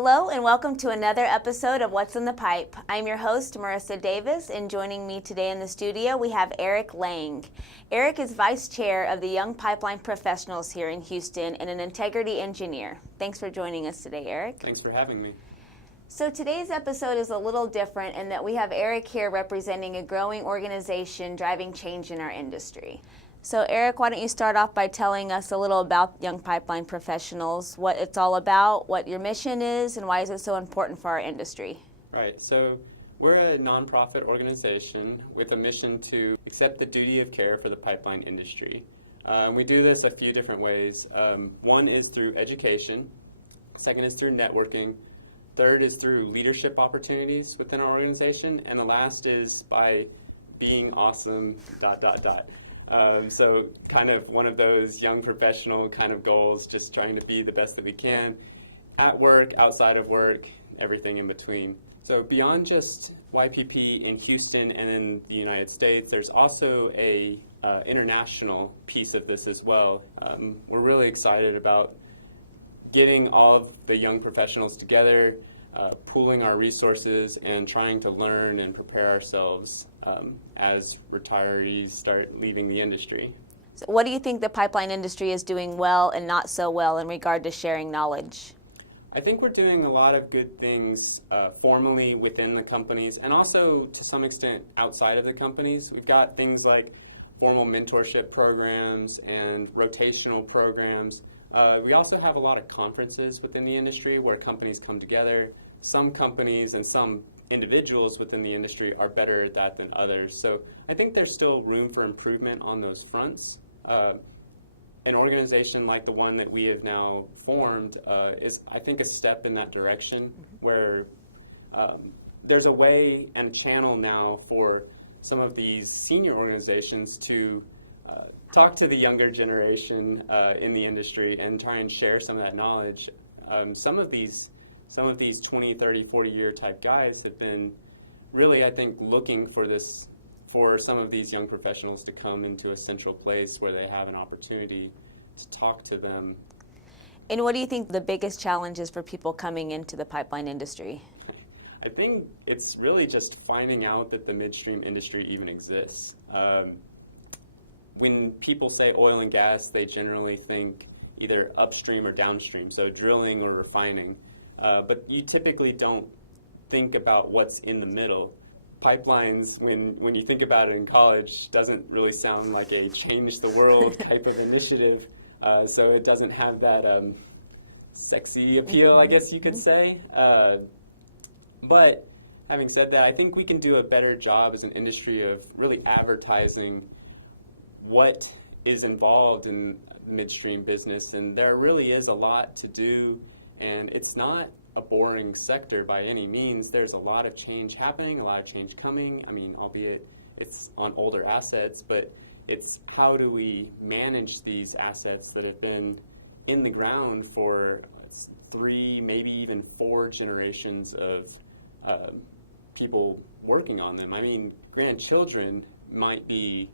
Hello and welcome to another episode of What's in the Pipe. I'm your host, Marissa Davis, and joining me today in the studio we have Eric Lang. Eric is Vice Chair of the Young Pipeline Professionals here in Houston and an integrity engineer. Thanks for joining us today, Eric. Thanks for having me. So today's episode is a little different in that we have Eric here representing a growing organization driving change in our industry. So Eric, why don't you start off by telling us a little about Young Pipeline Professionals, what it's all about, what your mission is, and why is it so important for our industry? Right, so we're a nonprofit organization with a mission to accept the duty of care for the pipeline industry. We do this a few different ways. One is through education, second is through networking, third is through leadership opportunities within our organization, and the last is by being awesome, ... So kind of one of those young professional kind of goals, just trying to be the best that we can at work, outside of work, everything in between. So beyond just YPP in Houston and in the United States, there's also a international piece of this as well. We're really excited about getting all of the young professionals together, pooling our resources and trying to learn and prepare ourselves as retirees start leaving the industry. So what do you think the pipeline industry is doing well and not so well in regard to sharing knowledge? I think we're doing a lot of good things formally within the companies and also to some extent outside of the companies. We've got things like formal mentorship programs and rotational programs. We also have a lot of conferences within the industry where companies come together. Some companies and some individuals within the industry are better at that than others. So I think there's still room for improvement on those fronts. An organization like the one that we have now formed is, I think, a step in that direction where there's a way and channel now for some of these senior organizations to talk to the younger generation in the industry and try and share some of that knowledge. Some of these 20, 30, 40-year type guys have been really, I think, looking for some of these young professionals to come into a central place where they have an opportunity to talk to them. And what do you think the biggest challenge is for people coming into the pipeline industry? I think it's really just finding out that the midstream industry even exists. When people say oil and gas, they generally think either upstream or downstream, so drilling or refining. But you typically don't think about what's in the middle. Pipelines, when you think about it in college, doesn't really sound like a change the world type of initiative. So it doesn't have that sexy appeal, I guess you could say. But having said that, I think we can do a better job as an industry of really advertising what is involved in midstream business. And there really is a lot to do. And it's not a boring sector by any means. There's a lot of change happening, a lot of change coming. I mean, albeit it's on older assets, but it's how do we manage these assets that have been in the ground for 3, maybe even 4 generations of people working on them. I mean, grandchildren might be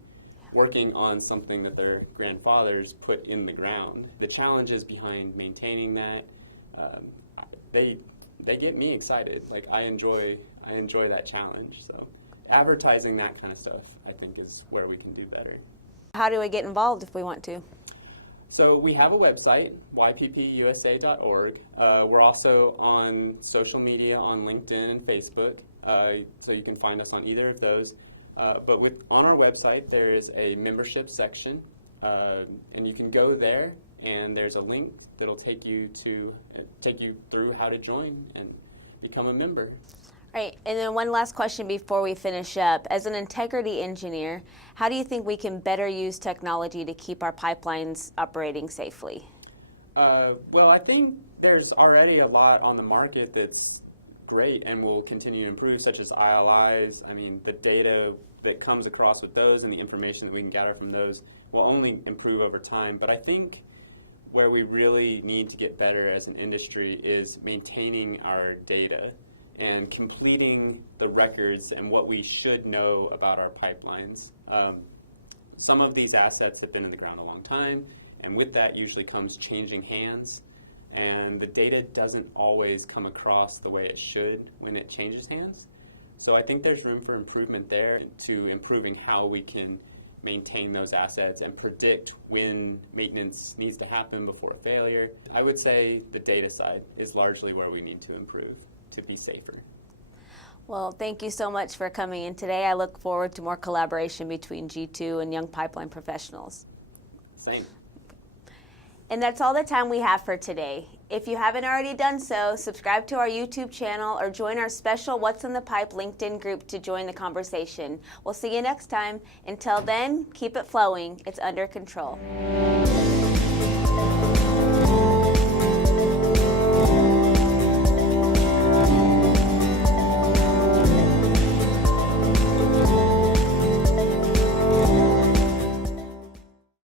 working on something that their grandfathers put in the ground. The challenges behind maintaining that, they get me excited. Like I enjoy that challenge. So advertising that kind of stuff, I think, is where we can do better. How do we get involved if we want to? So we have a website, yppusa.org. We're also on social media on LinkedIn and Facebook, so you can find us on either of those. But on our website, there is a membership section, and you can go there, and there's a link that'll take you through how to join and become a member. Right, and then one last question before we finish up. As an integrity engineer, how do you think we can better use technology to keep our pipelines operating safely? Well, I think there's already a lot on the market that's great and will continue to improve, such as ILIs. I mean, the data that comes across with those and the information that we can gather from those will only improve over time. But I think where we really need to get better as an industry is maintaining our data and completing the records and what we should know about our pipelines. Some of these assets have been in the ground a long time, and with that usually comes changing hands. and the data doesn't always come across the way it should when it changes hands. So I think there's room for improvement there to improving how we can maintain those assets and predict when maintenance needs to happen before a failure. I would say the data side is largely where we need to improve to be safer. Well, thank you so much for coming in today. I look forward to more collaboration between G2 and young pipeline professionals. Same. And that's all the time we have for today. If you haven't already done so, subscribe to our YouTube channel or join our special What's in the Pipe LinkedIn group to join the conversation. We'll see you next time. Until then, keep it flowing. It's under control.